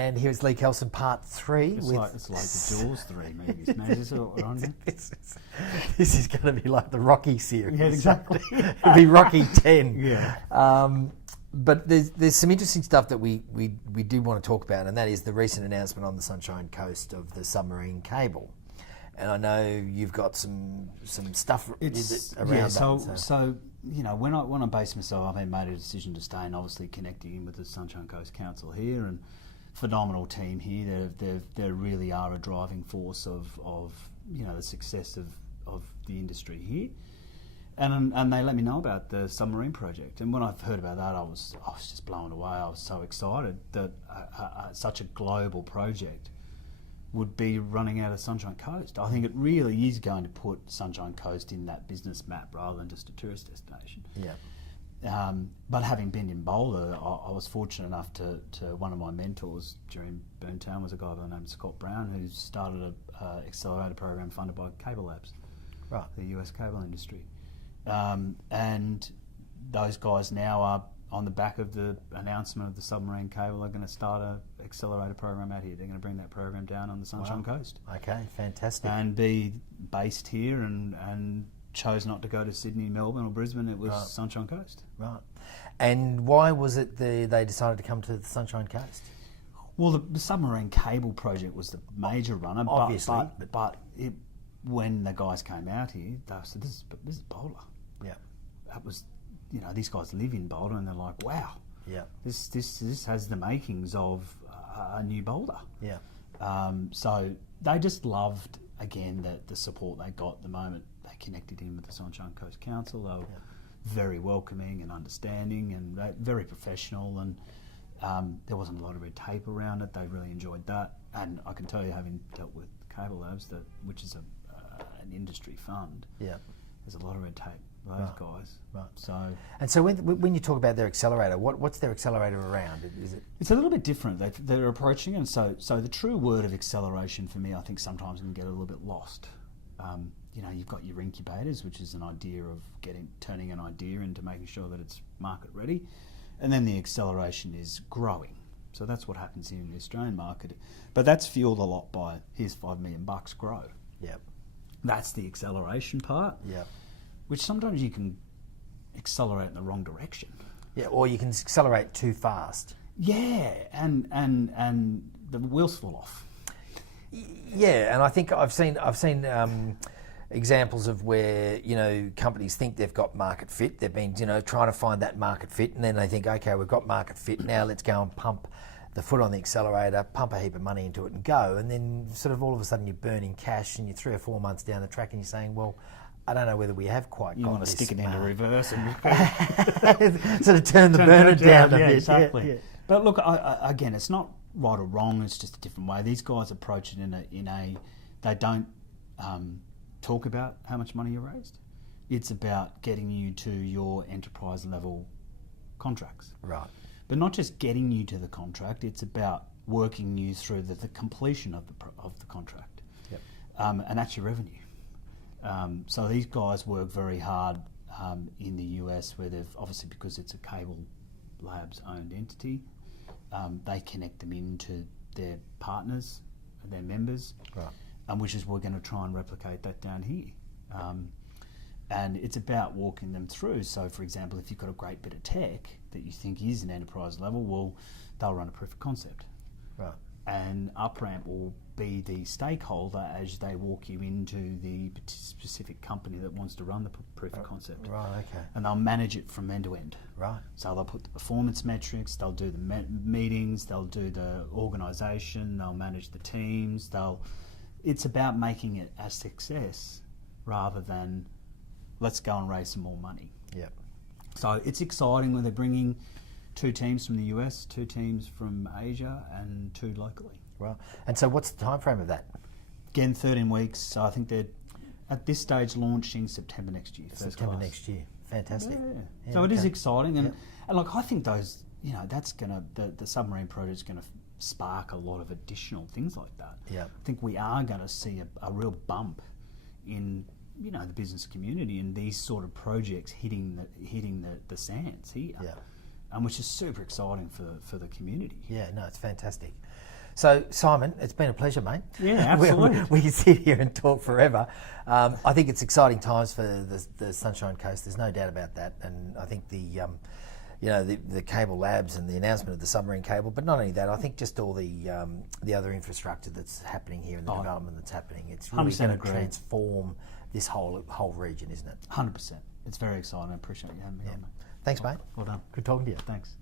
And here's Lee Kelson, part 3. It's like the Jaws 3 movies, man. Is this what we're on here? This is going to be like the Rocky series. Yeah, exactly. It'll be Rocky 10. Yeah. But there's some interesting stuff that we do want to talk about, and that is the recent announcement on the Sunshine Coast of the submarine cable. And I know you've got some stuff around that. So you know, when I base myself, I've made a decision to stay and obviously connecting in with the Sunshine Coast Council here, and phenomenal team here. They really are a driving force of you know, the success of the industry here. And they let me know about the submarine project. And when I heard about that, I was just blown away. I was so excited that such a global project would be running out of Sunshine Coast. I think it really is going to put Sunshine Coast in that business map rather than just a tourist destination. Yeah. But having been in Boulder, I was fortunate enough to one of my mentors during Burntown was a guy by the name of Scott Brown, who started an accelerator program funded by Cable Labs, right, the US cable industry. And those guys now are on the back of the announcement of the submarine cable are going to start an accelerator program out here. They're going to bring that program down on the Sunshine Coast. Okay, fantastic. And be based here and chose not to go to Sydney, Melbourne or Brisbane. It was Sunshine Coast. Right. And why was it they decided to come to the Sunshine Coast? Well, the submarine cable project was the major runner. Obviously. But when the guys came out here, they said, this is Boulder. Yeah. That was, you know, these guys live in Boulder and they're like, wow, yeah, this has the makings of a new Boulder. Yeah. So they just loved, again, the support they got at the moment. They connected in with the Sunshine Coast Council. They were very welcoming and understanding and very professional, and there wasn't a lot of red tape around it. They really enjoyed that. And I can tell you, having dealt with Cable Labs, which is an industry fund, there's a lot of red tape. Those guys. Right. So when you talk about their accelerator, what's their accelerator around? Is it? It's a little bit different. They're approaching it, and so the true word of acceleration for me, I think sometimes can get a little bit lost. You know, you've got your incubators, which is an idea of turning an idea into making sure that it's market ready, and then the acceleration is growing. So that's what happens here in the Australian market. But that's fueled a lot by here's $5 million, grow. Yeah. That's the acceleration part. Yeah. Which sometimes you can accelerate in the wrong direction. Yeah, or you can accelerate too fast. Yeah, and the wheels fall off. Yeah, and I think I've seen examples of where, you know, companies think they've got market fit. They've been, you know, trying to find that market fit, and then they think, okay, we've got market fit now. Let's go and pump the foot on the accelerator, pump a heap of money into it, and go. And then sort of all of a sudden you're burning cash, and you're 3 or 4 months down the track, and you're saying, well, I don't know whether we have quite you got want to stick it into reverse and sort of turn the burner down a bit. Exactly. Yeah. But look, again, it's not right or wrong. It's just a different way. These guys approach it in a they don't talk about how much money you raised. It's about getting you to your enterprise level contracts. Right. But not just getting you to the contract. It's about working you through the completion of the contract. Yep. And that's your revenue. So these guys work very hard in the US, where they've obviously, because it's a Cable Labs owned entity, they connect them into their partners, their members, right. Which is we're going to try and replicate that down here. And it's about walking them through. So, for example, if you've got a great bit of tech that you think is an enterprise level, well, they'll run a proof of concept. Right. And UpRamp will be the stakeholder as they walk you into the specific company that wants to run the proof of concept. Right, okay. And they'll manage it from end to end. Right. So they'll put the performance metrics, they'll do the meetings, they'll do the organisation, they'll manage the teams. It's about making it a success rather than let's go and raise some more money. Yep. So it's exciting when they're bringing 2 teams from the US, 2 teams from Asia, and 2 locally. Well, and so what's the time frame of that? Again, 13 weeks. So I think they're at this stage launching September next year. September next year. Fantastic. Yeah. So it is exciting, and look, I think those, you know, that's gonna the submarine project's gonna spark a lot of additional things like that. Yeah. I think we are going to see a real bump in, you know, the business community and these sort of projects hitting the sands here. Yeah. Which is super exciting for the community. Yeah, no, it's fantastic. So, Simon, it's been a pleasure, mate. Yeah, absolutely. We can sit here and talk forever. I think it's exciting times for the Sunshine Coast. There's no doubt about that. And I think the cable labs and the announcement of the submarine cable, but not only that, I think just all the other infrastructure that's happening here and the development that's happening, it's really going to transform this whole region, isn't it? 100%. It's very exciting. I appreciate you having me on. Thanks, mate. Well done. Good talking to you. Thanks.